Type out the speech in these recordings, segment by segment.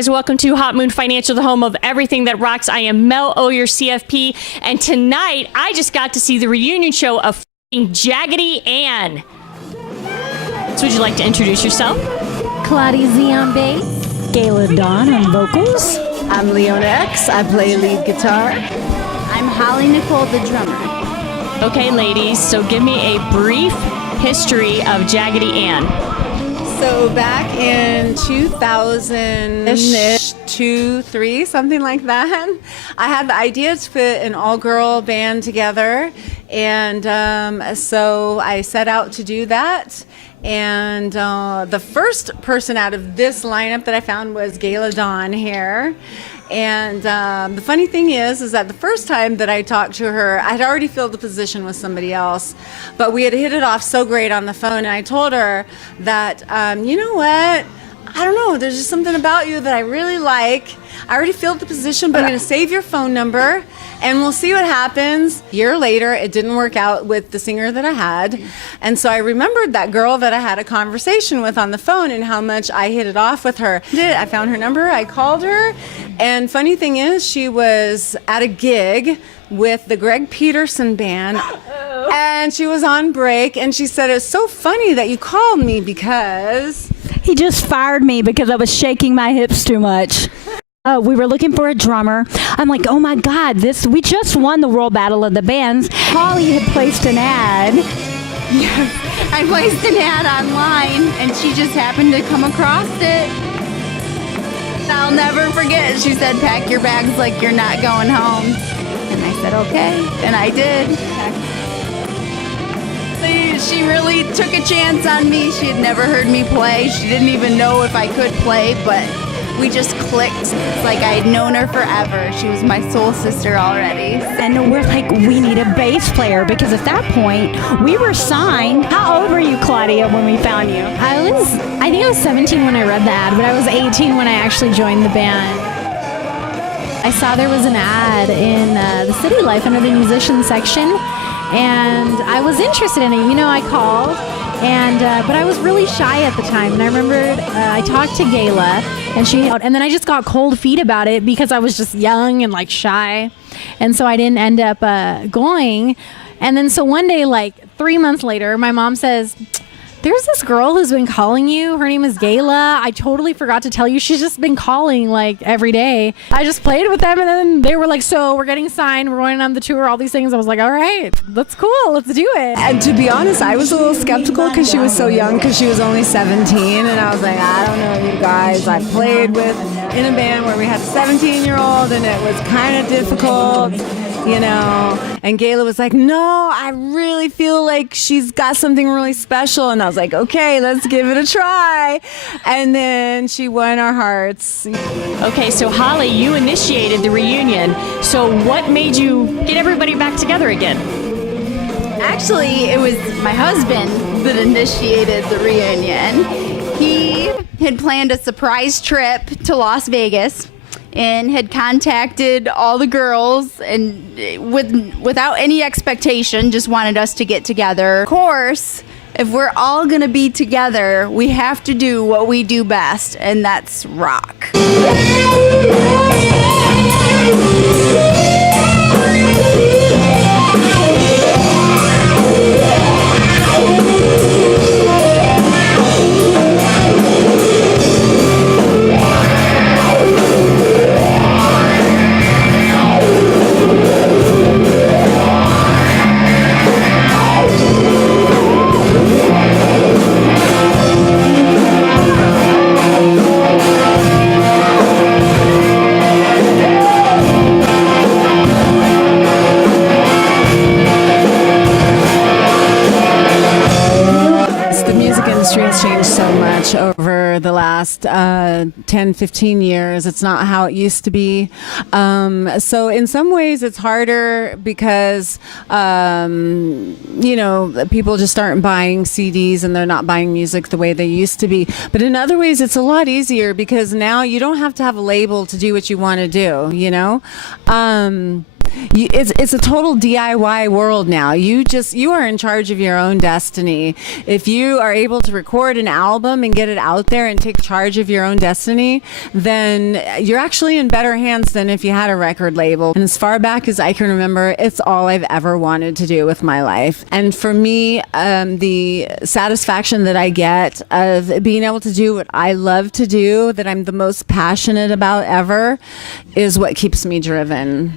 guys? Welcome to Hot Moon Financial, the home of everything that rocks. I am Mel O, your CFP, and tonight I just got to see the reunion show of Jaggedy Ann. So would you like to introduce yourself? Claudia Z on bass. Gayla Dawn on vocals. I'm Leona X. I play lead guitar. I'm Holly Nicole, the drummer. Okay, ladies, so give me a brief history of Jaggedy Ann. So back in 2000-ish, 2003, something like that, I had the idea to put an all-girl band together, and so I set out to do that. And the first person out of this lineup that I found was Gayla Dawn here. And the funny thing is that the first time that I talked to her, I had already filled the position with somebody else, but we had hit it off so great on the phone. And I told her that, you know what? I don't know. There's just something about you that I really like. I already filled the position, but I'm going to save your phone number and we'll see what happens. A year later, it didn't work out with the singer that I had. And so I remembered that girl that I had a conversation with on the phone and how much I hit it off with her. I found her number, I called her, and funny thing is, she was at a gig with the Greg Peterson band, and she was on break, and she said, "It's so funny that you called me because..." He just fired me because I was shaking my hips too much. We were looking for a drummer. I'm like, oh my God, we just won the World Battle of the Bands. Holly had placed an ad. Yes, I placed an ad online, and she just happened to come across it. I'll never forget. She said, "Pack your bags like you're not going home." And I said, okay, and I did. She really took a chance on me. She had never heard me play. She didn't even know if I could play, but we just clicked. It's like I'd known her forever. She was my soul sister already. And we're like, we need a bass player, because at that point, we were signed. How old were you, Claudia, when we found you? I think I was 17 when I read the ad, but I was 18 when I actually joined the band. I saw there was an ad in the City Life under the musician section, and I was interested in it. You know, I called, but I was really shy at the time. And I remembered I talked to Gayla, and then I just got cold feet about it because I was just young and like shy, and so I didn't end up going. And then so one day, like 3 months later, my mom says, "There's this girl who's been calling you. Her name is Gayla. I totally forgot to tell you. She's just been calling like every day." I just played with them, and then they were like, "So we're getting signed. We're going on the tour, all these things." I was like, "All right, that's cool. Let's do it." And to be honest, I was a little skeptical because she was so young, because she was only 17, and I was like, I don't know, you guys. I played in a band where we had a 17-year-old, and it was kind of difficult, you know. And Gayla was like, "No, I really feel like she's got something really special." And I was like, "Okay, let's give it a try." And then she won our hearts. Okay, so Holly, you initiated the reunion. So what made you get everybody back together again? Actually, it was my husband that initiated the reunion. He had planned a surprise trip to Las Vegas and had contacted all the girls, and without any expectation, just wanted us to get together. Of course, if we're all gonna be together, we have to do what we do best, and that's rock. Over the last 10, 15 years. It's not how it used to be. So in some ways it's harder because, you know, people just aren't buying CDs and they're not buying music the way they used to be. But in other ways, it's a lot easier because now you don't have to have a label to do what you want to do, you know? it's a total DIY world now. You are in charge of your own destiny. If you are able to record an album and get it out there and take charge of your own destiny, then you're actually in better hands than if you had a record label. And as far back as I can remember, it's all I've ever wanted to do with my life. And for me, the satisfaction that I get of being able to do what I love to do, that I'm the most passionate about ever, is what keeps me driven.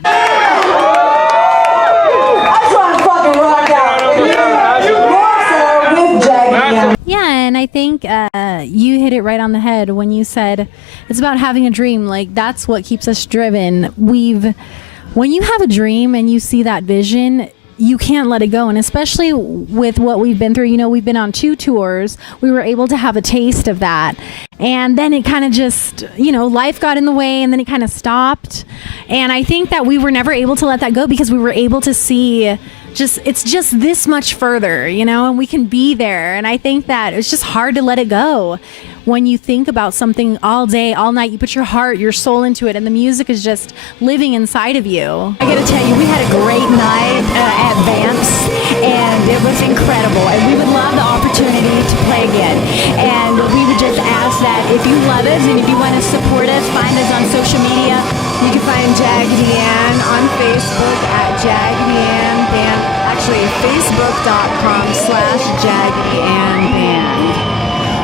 Yeah, and I think you hit it right on the head when you said it's about having a dream. Like, that's what keeps us driven. When you have a dream and you see that vision, you can't let it go. And especially with what we've been through, we've been on 2 tours. We were able to have a taste of that. And then it kind of just, life got in the way, and then it kind of stopped. And I think that we were never able to let that go because we were able to see it's just this much further, and we can be there. And I think that it's just hard to let it go. When you think about something all day, all night, you put your heart, your soul into it, and the music is just living inside of you. I gotta tell you, we had a great night at Vance, and it was incredible. And we would love the opportunity to play again. And we would just ask that if you love us and if you want to support us, find us on social media. You can find Jaggedy Ann on Facebook at Jaggedy Ann Band. Actually, facebook.com/Jaggedy Ann Band.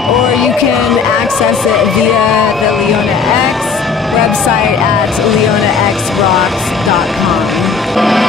Or you can access it via the Leona X website at leonaxrocks.com.